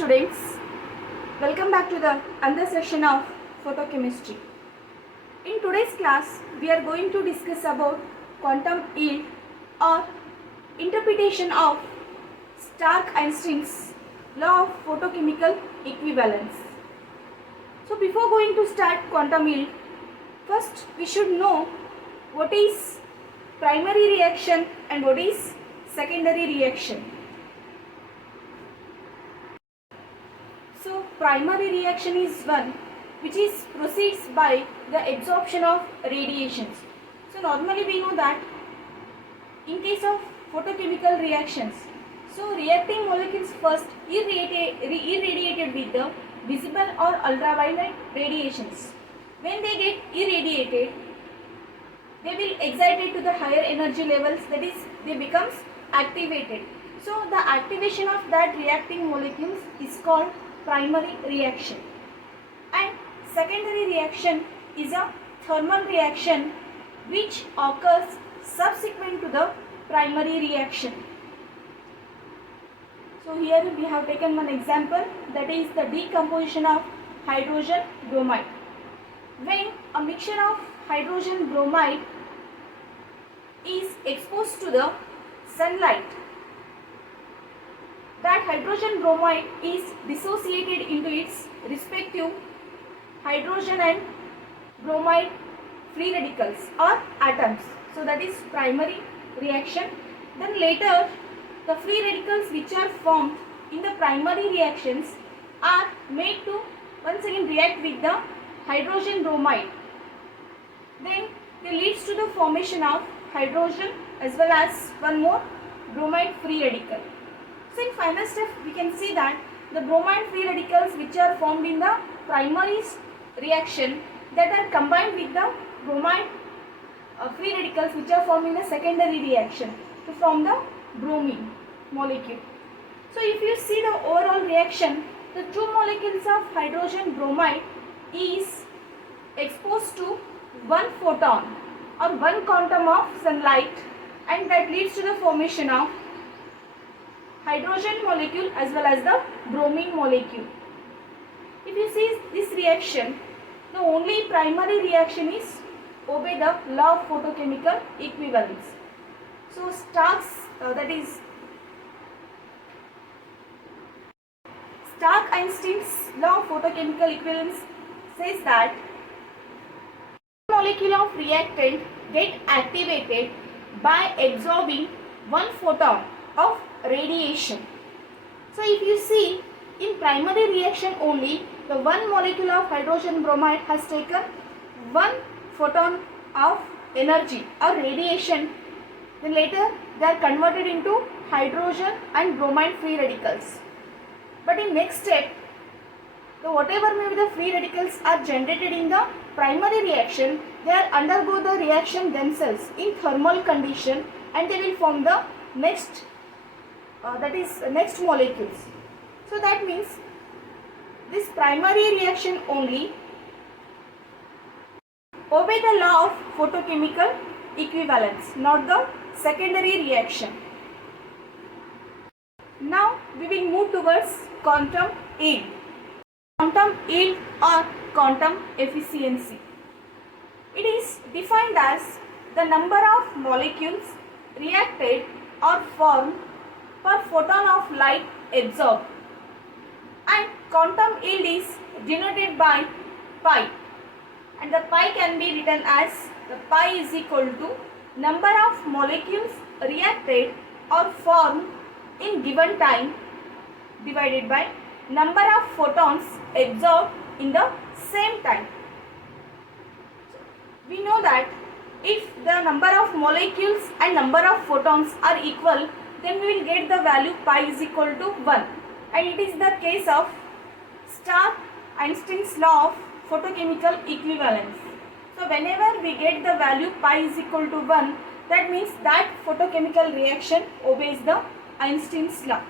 students, welcome back to the another session of photochemistry. In today's class, we are going to discuss about quantum yield or interpretation of Stark-Einstein's law of photochemical equivalence. So before going to start quantum yield, first we should know what is primary reaction and what is secondary reaction. So primary reaction is one which is proceeds by the absorption of radiations. So normally we know that in case of photochemical reactions, so reacting molecules first irradiated with the visible or ultraviolet radiations. When they get irradiated, they will excited to the higher energy levels, that is they becomes activated. So the activation of that reacting molecules is called primary reaction, and secondary reaction is a thermal reaction which occurs subsequent to the primary reaction. So here we have taken one example, that is the decomposition of hydrogen bromide. When a mixture of hydrogen bromide is exposed to the sunlight, that hydrogen bromide is dissociated into its respective hydrogen and bromide free radicals or atoms. So that is primary reaction. Then later the free radicals which are formed in the primary reactions are made to once again react with the hydrogen bromide. Then they leads to the formation of hydrogen as well as one more bromide free radical. So in final step we can see that the bromide free radicals which are formed in the primary reaction, that are combined with the bromide free radicals which are formed in the secondary reaction to form the bromine molecule. So if you see the overall reaction, the two molecules of hydrogen bromide is exposed to one photon or one quantum of sunlight, and that leads to the formation of hydrogen molecule as well as the bromine molecule. If you see this reaction, the only primary reaction is obey the law of photochemical equivalence. So Stark-Einstein's law of photochemical equivalence says that molecule of reactant get activated by absorbing one photon of radiation. So if you see in primary reaction only, the one molecule of hydrogen bromide has taken one photon of energy or radiation, then later they are converted into hydrogen and bromide free radicals. But in next step, the whatever may be the free radicals are generated in the primary reaction, they are undergo the reaction themselves in thermal condition, and they will form the next next molecules. So that means this primary reaction only obey the law of photochemical equivalence, not the secondary reaction. Now we will move towards quantum yield. Quantum yield or quantum efficiency. It is defined as the number of molecules reacted or formed per photon of light absorbed, and quantum yield is denoted by pi, and the pi can be written as the pi is equal to number of molecules reacted or formed in given time divided by number of photons absorbed in the same time. We know that if the number of molecules and number of photons are equal, then we will get the value pi is equal to 1, and it is the case of Stark-Einstein's law of photochemical equivalence. So whenever we get the value pi is equal to 1, that means that photochemical reaction obeys the Einstein's law.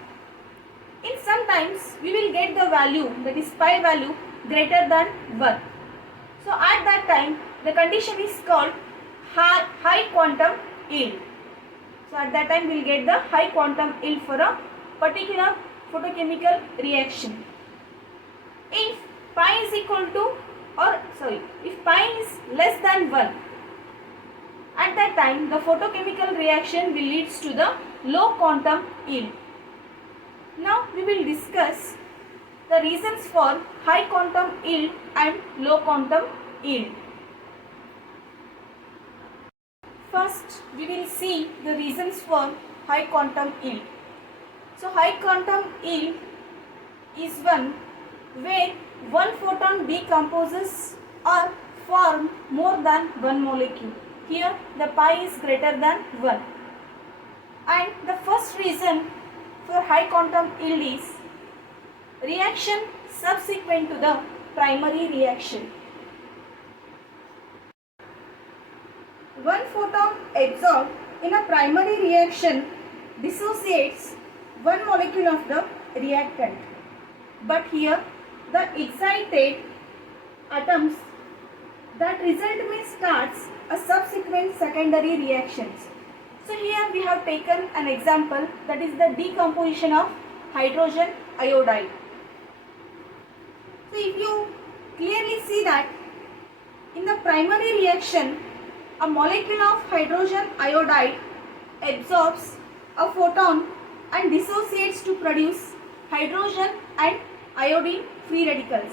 In sometimes we will get the value, that is pi value greater than 1. So at that time the condition is called high quantum yield. So at that time we will get the high quantum yield for a particular photochemical reaction. If pi is equal to if pi is less than 1, at that time the photochemical reaction will lead to the low quantum yield. Now we will discuss the reasons for high quantum yield and low quantum yield. First, we will see the reasons for high quantum yield. So, high quantum yield is one where one photon decomposes or form more than one molecule. Here, the pi is greater than 1. And the first reason for high quantum yield is reaction subsequent to the primary reaction. One photon absorbed in a primary reaction dissociates one molecule of the reactant. But here the excited atoms that result may starts a subsequent secondary reactions. So here we have taken an example, that is the decomposition of hydrogen iodide. So if you clearly see that in the primary reaction, a molecule of hydrogen iodide absorbs a photon and dissociates to produce hydrogen and iodine free radicals.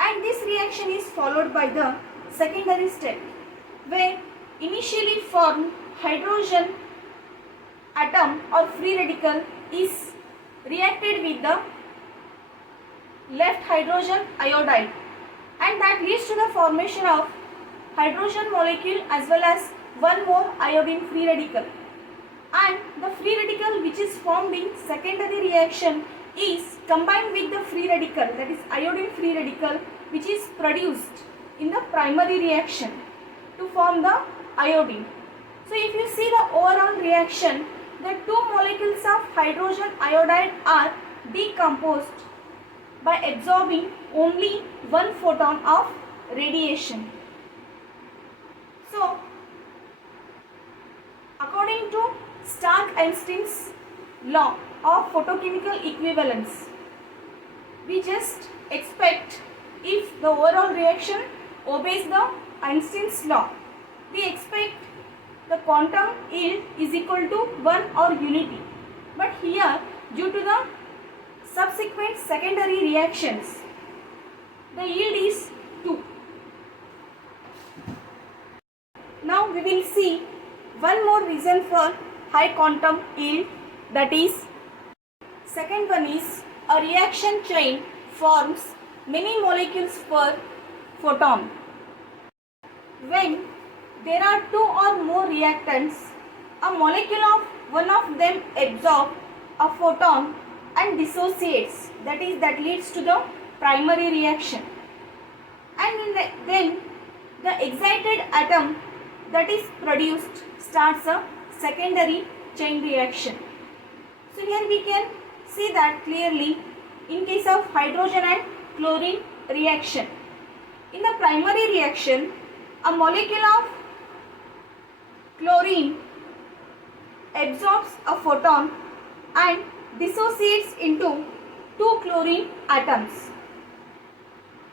And this reaction is followed by the secondary step, where initially formed hydrogen atom or free radical is reacted with the left hydrogen iodide, and that leads to the formation of hydrogen molecule as well as one more iodine free radical. And the free radical which is formed in secondary reaction is combined with the free radical, that is iodine free radical, which is produced in the primary reaction to form the iodine. So if you see the overall reaction, the two molecules of hydrogen iodide are decomposed by absorbing only one photon of radiation. So according to Stark-Einstein's law of photochemical equivalence, we just expect, if the overall reaction obeys the Einstein's law, we expect the quantum yield is equal to 1 or unity. But here, due to the subsequent secondary reactions, the yield is 2. Now we will see one more reason for high quantum yield, that is, second one is a reaction chain forms many molecules per photon. When there are two or more reactants, a molecule of one of them absorbs a photon and dissociates, that leads to the primary reaction. And then the excited atom that is produced starts a secondary chain reaction. So here we can see that clearly in case of hydrogen and chlorine reaction. In the primary reaction, a molecule of chlorine absorbs a photon and dissociates into two chlorine atoms.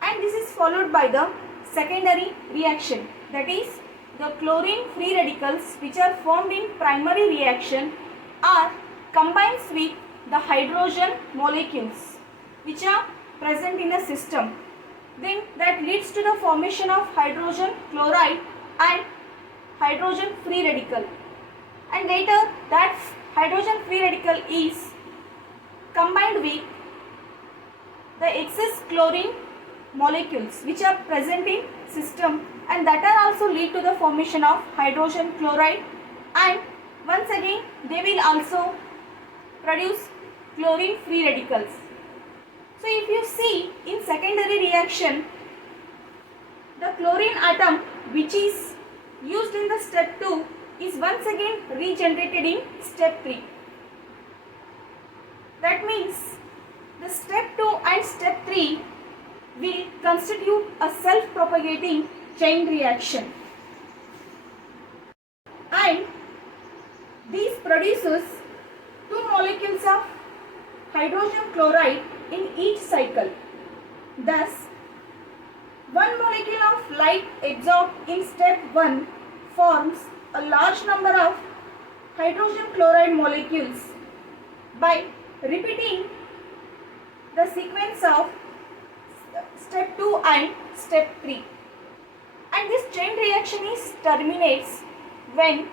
And this is followed by the secondary reaction, that is, the chlorine free radicals which are formed in primary reaction are combined with the hydrogen molecules which are present in a system. Then that leads to the formation of hydrogen chloride and hydrogen free radical. And later that hydrogen free radical is combined with the excess chlorine molecules which are present in system, and that are also lead to the formation of hydrogen chloride, and once again they will also produce chlorine free radicals. So if you see in secondary reaction, the chlorine atom which is used in the step 2 is once again regenerated in step 3. That means the step 2 and step 3 will constitute a self-propagating chain reaction, and this produces two molecules of hydrogen chloride in each cycle. Thus, one molecule of light absorbed in step 1 forms a large number of hydrogen chloride molecules by repeating the sequence of step 2 and step 3. And this chain reaction terminates when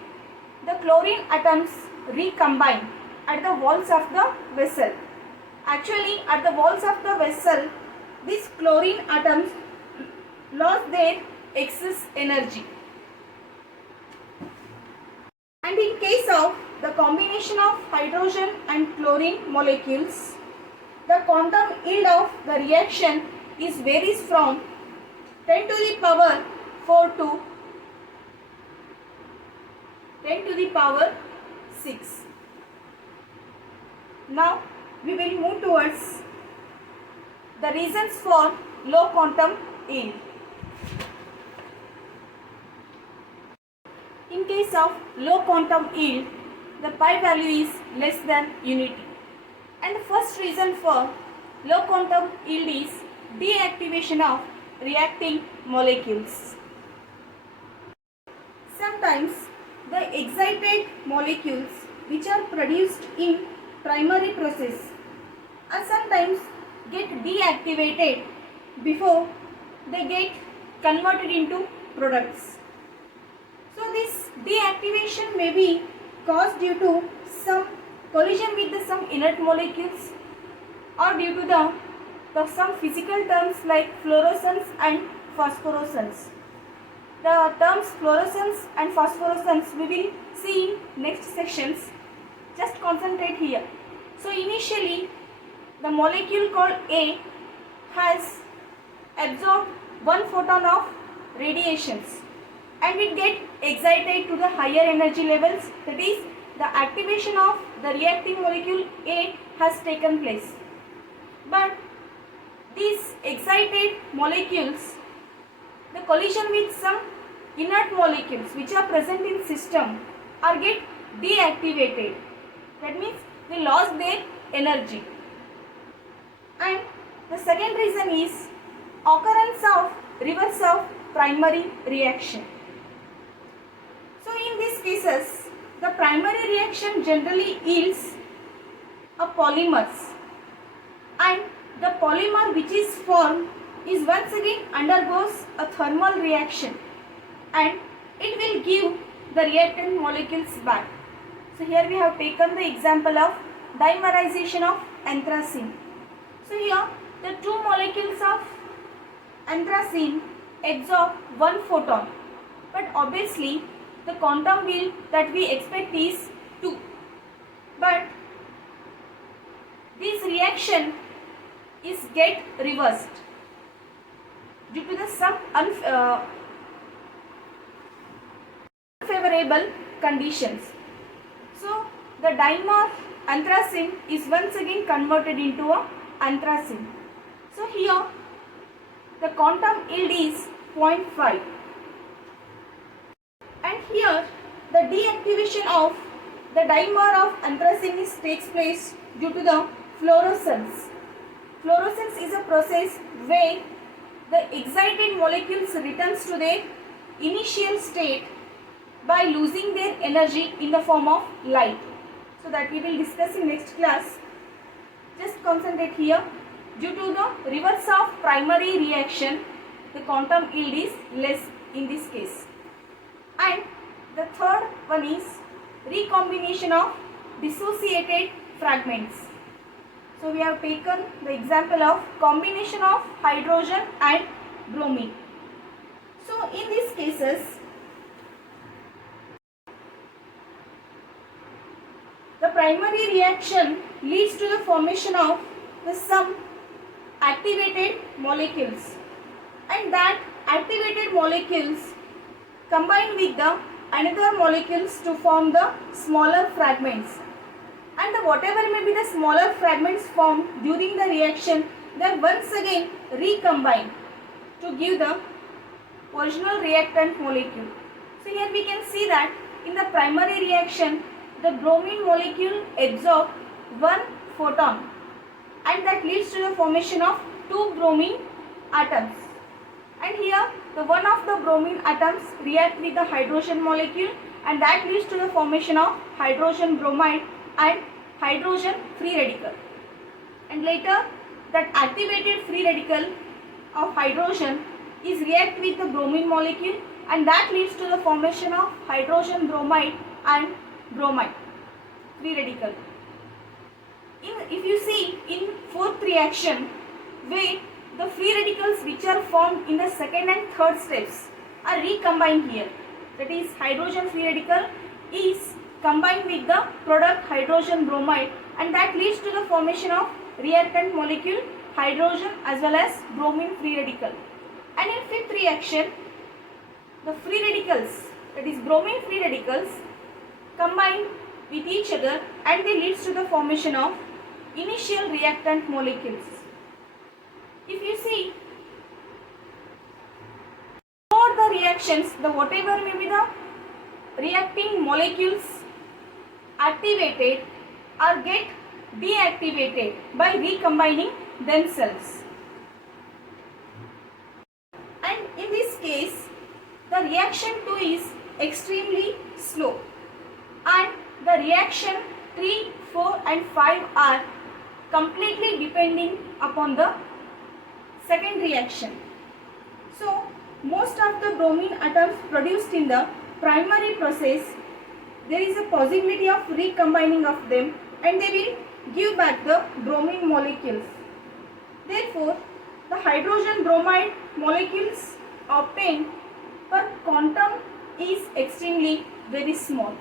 the chlorine atoms recombine at the walls of the vessel. Actually, at the walls of the vessel, these chlorine atoms lost their excess energy. And in case of the combination of hydrogen and chlorine molecules, the quantum yield of the reaction varies from 10 to the power 4 to 10 to the power 6. Now we will move towards the reasons for low quantum yield. In case of low quantum yield, the pi value is less than unity. And the first reason for low quantum yield is deactivation of reacting molecules. Sometimes the excited molecules which are produced in primary process are sometimes get deactivated before they get converted into products. So this deactivation may be caused due to some collision with some inert molecules or due to some physical terms like fluorescence and phosphorescence. The terms fluorescence and phosphorescence we will see in next sections. Just concentrate here. So initially the molecule called A has absorbed one photon of radiations and it get excited to the higher energy levels, that is the activation of the reacting molecule A has taken place. But these excited molecules, the collision with some inert molecules which are present in system are get deactivated. That means they lost their energy. And the second reason is occurrence of reverse of primary reaction. So in these cases, the primary reaction generally yields a polymers, and the polymer which is formed is once again undergoes a thermal reaction and it will give the reactant molecules back. So here we have taken the example of dimerization of anthracene. So here the two molecules of anthracene absorb one photon, but obviously the quantum yield that we expect is 2. But this reaction is get reversed due to the some unfavorable conditions. So the dimer anthracene is once again converted into a anthracene. So here the quantum yield is 0.5. And here the deactivation of the dimer of anthracene takes place due to the fluorescence. Fluorescence is a process where the excited molecules returns to their initial state by losing their energy in the form of light. So that we will discuss in next class. Just concentrate here. Due to the reverse of primary reaction, the quantum yield is less in this case. And the third one is recombination of dissociated fragments. So we have taken the example of combination of hydrogen and bromine. So in these cases, the primary reaction leads to the formation of some activated molecules, and that activated molecules combine with the another molecules to form the smaller fragments, and whatever may be the smaller fragments formed during the reaction, they once again recombine to give the original reactant molecule. So here we can see that in the primary reaction the bromine molecule absorbs one photon and that leads to the formation of two bromine atoms. And here the one of the bromine atoms react with the hydrogen molecule and that leads to the formation of hydrogen bromide and hydrogen free radical. And later that activated free radical of hydrogen is react with the bromine molecule and that leads to the formation of hydrogen bromide and bromide free radical. If you see in fourth reaction where the free radicals which are formed in the second and third steps are recombined here, that is hydrogen free radical is combined with the product hydrogen bromide and that leads to the formation of reactant molecule hydrogen as well as bromine free radical. And in fifth reaction the free radicals, that is bromine free radicals, combine with each other and they leads to the formation of initial reactant molecules. If you see for the reactions, the whatever may be the reacting molecules activated or get deactivated by recombining themselves. And in this case the reaction 2 is extremely slow and the reaction 3, 4 and 5 are completely depending upon the second reaction. So most of the bromine atoms produced in the primary process, there is a possibility of recombining of them and they will give back the bromine molecules. Therefore the hydrogen bromide molecules obtained per quantum is extremely very small.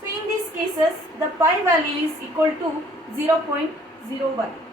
So in these cases the pi value is equal to 0.01.